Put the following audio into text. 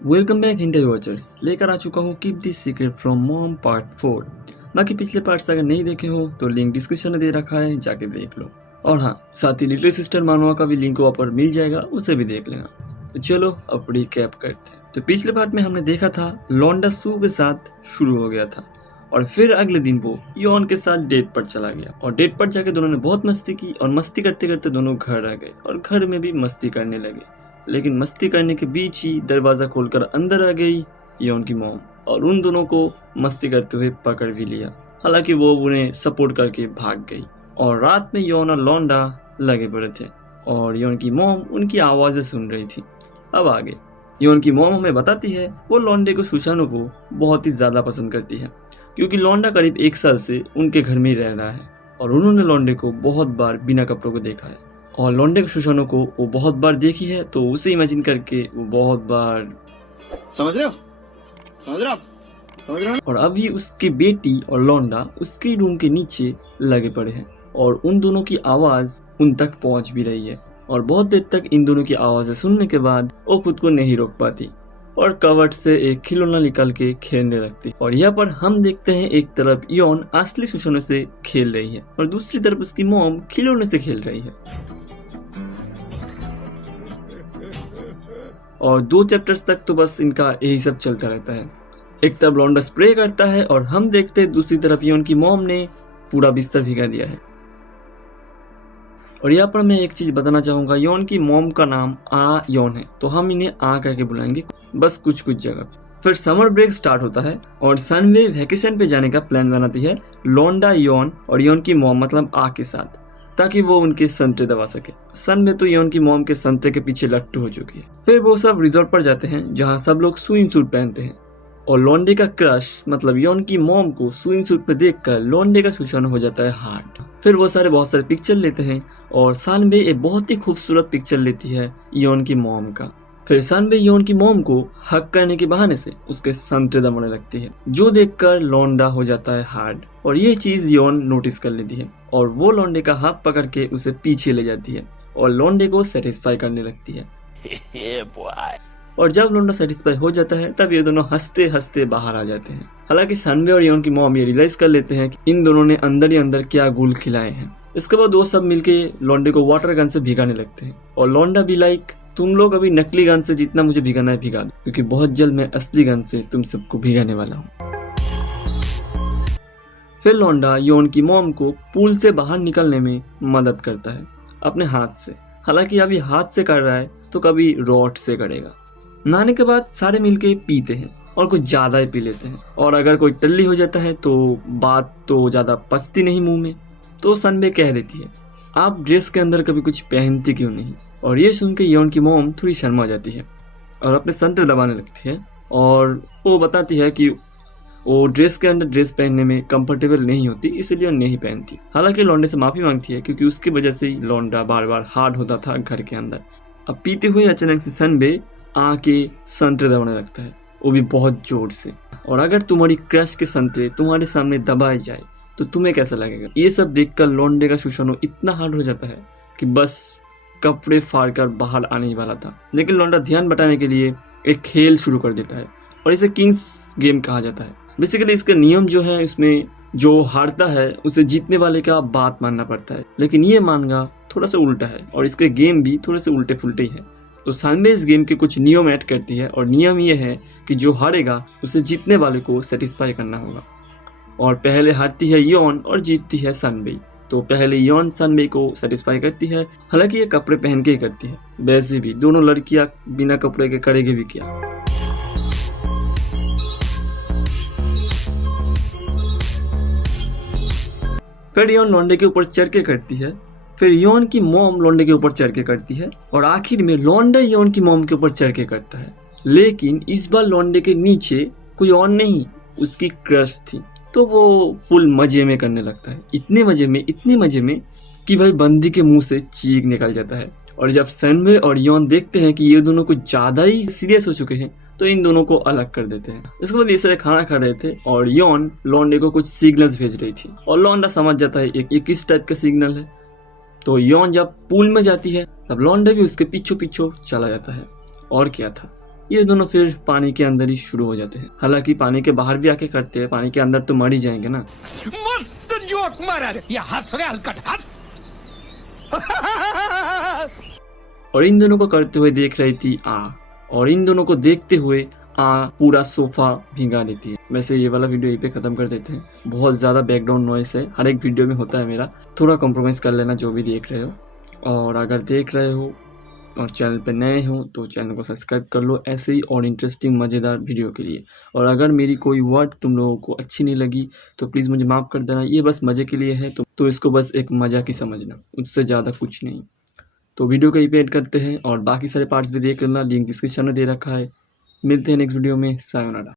Welcome back हिंटे watchers. लेकर आ चुका हूँ keep this secret from mom part 4। बाकी पिछले पार्ट्स अगर नहीं देखे हो तो लिंक डिस्क्रिप्शन में दे रखा है, जाके देख लो। और हाँ, साथ ही लिटिल सिस्टर मानवा का भी लिंक वहाँ पर मिल जाएगा, उसे भी देख लेना। तो चलो अब रिकैप करते हैं। तो पिछले पार्ट में हमने देखा था लौंडा सू के साथ शुरू हो गया था और फिर अगले दिन वो योन के साथ डेट पर चला गया और डेट पर जाके दोनों ने बहुत मस्ती की और मस्ती करते करते दोनों घर आ गए और घर में भी मस्ती करने लगे। लेकिन मस्ती करने के बीच ही दरवाजा खोलकर अंदर आ गई योन की मॉम और उन दोनों को मस्ती करते हुए पकड़ भी लिया। हालांकि वो उन्हें सपोर्ट करके भाग गई और रात में योन और लौंडा लगे पड़े थे और योन की मॉम उनकी आवाज़ें सुन रही थी। अब आगे योन की मॉम हमें बताती है वो लौंडे को सुशानो को बहुत ही ज़्यादा पसंद करती है, क्योंकि लौंडा करीब 1 साल से उनके घर में ही रह रहा है और उन्होंने लौंडे को बहुत बार बिना कपड़ों को देखा है और लौंडे के सुशानो को वो बहुत बार देखी है, तो उसे इमेजिन करके वो बहुत बार समझ रहे हो और अभी उसकी बेटी और लौंडा उसके रूम के नीचे लगे पड़े हैं और उन दोनों की आवाज़ उन तक पहुंच भी रही है और बहुत देर तक इन दोनों की आवाज़ें सुनने के बाद वो खुद को नहीं रोक पाती और कवर्ट से एक खिलौना निकाल के खेलने लगती। और यहाँ पर हम देखते हैं एक तरफ योन असली सुशानो से खेल रही है और दूसरी तरफ उसकी मॉम खिलौने से खेल रही है और 2 चैप्टर्स तक तो बस इनका यही सब चलता रहता है। एक तरफ लौंडा स्प्रे करता है और हम देखते हैं दूसरी तरफ योन की मॉम ने पूरा बिस्तर भिगा दिया है। और यहाँ पर मैं एक चीज़ बताना चाहूँगा, योन की मॉम का नाम आ योन है, तो हम इन्हें आ करके बुलाएंगे बस कुछ कुछ जगह पे। फिर समर ब्रेक स्टार्ट होता है और सनवे वैकेशन पे जाने का प्लान बनाती है लौंडा, योन और योन की मॉम मतलब आ के साथ, ताकि वो उनके संतरे दबा सके। सनवे तो योन की मॉम के संतरे के पीछे लट्टू हो चुकी है। फिर वो सब रिजॉर्ट पर जाते हैं जहाँ सब लोग स्विम सूट पहनते हैं और लौंडे का क्रश मतलब योन की मॉम को स्विम सूट पे देखकर लौंडे का सुशानो हो जाता है हार्ट। फिर वो बहुत सारे पिक्चर लेते हैं और सनवे एक बहुत ही खूबसूरत पिक्चर लेती है योन की मॉम का। फिर सनवे योन की मॉम को हक करने के बहाने से उसके संतरे दबाने लगती है, जो देखकर लौंडा हो जाता है हार्ड और ये चीज योन नोटिस कर लेती है और वो लौंडे का हाथ पकड़ के उसे पीछे ले जाती है और लौंडे को सेटिस्फाई करने लगती है। और जब लौंडा सेटिस्फाई हो जाता है तब ये दोनों हंसते हंसते बाहर आ जाते हैं। हालांकि सनवे और योन की मॉम ये रियलाइज कर लेते हैं कि इन दोनों ने अंदर ही अंदर क्या गुल खिलाए हैं। इसके बाद वो सब मिलके लौंडे को वाटर गन से भिगाने लगते हैं और लौंडा भी लाइक तुम लोग अभी नकली गन से जितना मुझे भिगाना है भिगा दो, क्योंकि बहुत जल्द मैं असली गन से तुम सबको भिगाने वाला हूँ। फिर लौंडा योन की मॉम को पूल से बाहर निकलने में मदद करता है अपने हाथ से। हालांकि अभी हाथ से कर रहा है तो कभी रॉड से करेगा। नहाने के बाद सारे मिलके पीते हैं और कुछ ज़्यादा ही पी लेते हैं और अगर कोई टल्ली हो जाता है तो बात तो ज़्यादा पचती नहीं मुंह में, तो सनवे कह देती है आप ड्रेस के अंदर कभी कुछ पहनती क्यों नहीं। और ये सुन के योन की मॉम थोड़ी शर्मा जाती है और अपने संतरे दबाने लगती है और वो बताती है कि वो ड्रेस के अंदर ड्रेस पहनने में कंफर्टेबल नहीं होती, इसलिए वो नहीं पहनती। हालांकि लौंडे से माफ़ी मांगती है क्योंकि उसकी वजह से ही लौंडा बार बार हार्ड होता था घर के अंदर। अब पीते हुए अचानक से सनवे आके संतरे दबाने लगता है, वो भी बहुत जोर से। और अगर तुम्हारी क्रश के संतरे तुम्हारे सामने दबाए जाए तो तुम्हें कैसा लगेगा। ये सब देखकर लौंडे का सुशानो इतना हार्ड हो जाता है कि बस कपड़े फाड़ कर बाहर आने ही वाला था। लेकिन लौंडा ध्यान बटाने के लिए एक खेल शुरू कर देता है और इसे किंग्स गेम कहा जाता है। बेसिकली इसका नियम जो है, इसमें जो हारता है उसे जीतने वाले का बात मानना पड़ता है, लेकिन ये मानना थोड़ा सा उल्टा है और इसके गेम भी थोड़े से उल्टे फुल्टे ही है। तो सनवे इस गेम के कुछ नियम ऐड करती है और नियम ये है कि जो हारेगा उसे जीतने वाले को सेटिस्फाई करना होगा। और पहले हारती है योन और जीतती है सनवे। तो पहले योन सनवे को सेटिस्फाई करती है, हालांकि ये कपड़े पहन के ही करती है। वैसे भी दोनों लड़कियां बिना कपड़े के करेगी भी क्या। फिर योन लौंडे के ऊपर चढ़ के करती है, फिर योन की मॉम लौंडे के ऊपर चढ़ के करती है और आखिर में लौंडा योन की मॉम के ऊपर चढ़ के करता है। लेकिन इस बार लौंडे के नीचे कोई और नहीं, उसकी क्रश थी, तो वो फुल मजे में करने लगता है। इतने मजे में कि भाई बंदी के मुंह से चीख निकल जाता है। और जब सनवे और योन देखते हैं कि ये दोनों कुछ ज़्यादा ही सीरियस हो चुके हैं तो इन दोनों को अलग कर देते हैं। इसके बाद ये सारे खाना खा रहे थे और योन लौंडे को कुछ सिग्नल्स भेज रही थी और लौंडा समझ जाता है ये किस टाइप का सिग्नल है। तो योन जब पूल में जाती है तब लौंडा भी उसके पीछे चला जाता है। और क्या था, ये दोनों फिर पानी के अंदर ही शुरू हो जाते हैं। हालांकि पानी के बाहर भी आके करते हैं, पानी के अंदर तो मर ही जाएंगे ना। मस्त जोक मारा रे, ये हंस रहे हलकट हंस। और इन दोनों को करते हुए देख रही थी और इन दोनों को देखते हुए पूरा सोफा भिंगा देती है। वैसे ये वाला वीडियो यहीं पे खत्म कर देते हैं। बहुत ज़्यादा बैकग्राउंड नॉइस है, हर एक वीडियो में होता है मेरा, थोड़ा कॉम्प्रोमाइज़ कर लेना जो भी देख रहे हो। और अगर देख रहे हो और चैनल पे नए हो तो चैनल को सब्सक्राइब कर लो ऐसे ही और इंटरेस्टिंग मज़ेदार वीडियो के लिए। और अगर मेरी कोई वर्ड तुम लोगों को अच्छी नहीं लगी तो प्लीज़ मुझे माफ़ कर देना, ये बस मज़े के लिए है, तो इसको बस एक मज़ा की समझना, उससे ज़्यादा कुछ नहीं। तो वीडियो को यहीं पे एंड करते हैं और बाकी सारे पार्ट्स भी देख लेना, लिंक डिस्क्रिप्शन में दे रखा है। मिलते हैं नेक्स्ट वीडियो में। सायोनारा।